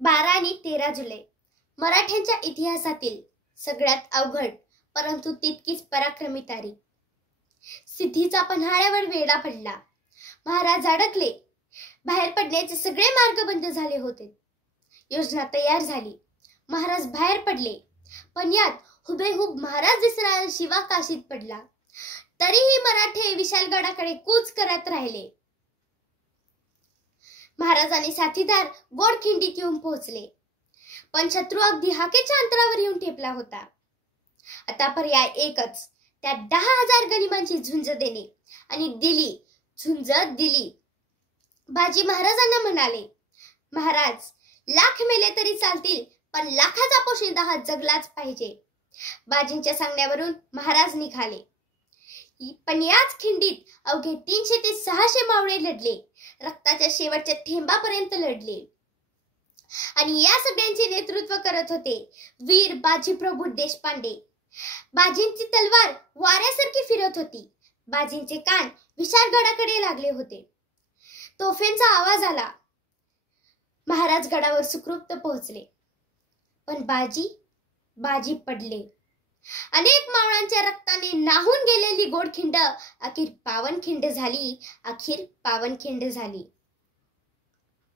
12 आणि 13 जुलै मराठ्यांच्या इतिहासातील सगळ्यात अवघड परंतु तितकीच पराक्रमी तारीख. सिद्धीचा पन्हाळ्यावर वेढा पडला. महाराज अडकले. बाहेर पडण्याचे सगळे मार्ग बंद झाले होते. योजना तयार झाली. महाराज बाहेर पडले, पण यात हुबेहूब महाराज दिसणारा शिवा काशीत पडला. तरीही मराठे विशालगडाकडे कूच करत राहिले. महाराज आणि साथीदार गोडखिंडीत येऊन पोहोचले, पण शत्रू अगदी हाकेच्या अंतरावर येऊन ठेपला होता. आता पर्याय एकच, त्या 10,000 गनिमांची झुंज देणे. आणि झुंज दिली. बाजी महाराजांना म्हणाले, महाराज, लाख मेले तरी चालतील, पण लाखाचा पोशिंदा हा जगलाच पाहिजे. बाजींच्या सांगण्यावरून महाराज निघाले, पण याच खिंडीत अवघे 300 ते 600 मावळे लढले. रक्ताच्या शेवटच्या थेंबापर्यंत लढले. आणि या सगळ्यांचे नेतृत्व करत होते वीर बाजी प्रभू देशपांडे. बाजींची तलवार वाऱ्यासारखी फिरत होती. बाजींचे कान विशाळगडाकडे लागले होते. तोफेंचा आवाज आला. महाराज गडावर सुखरूप पोहोचले, पण बाजी पडले. अनेक मावळांच्या रक्ताने नाहून गेलेली गोडखिंड अखेर पावनखिंड झाली.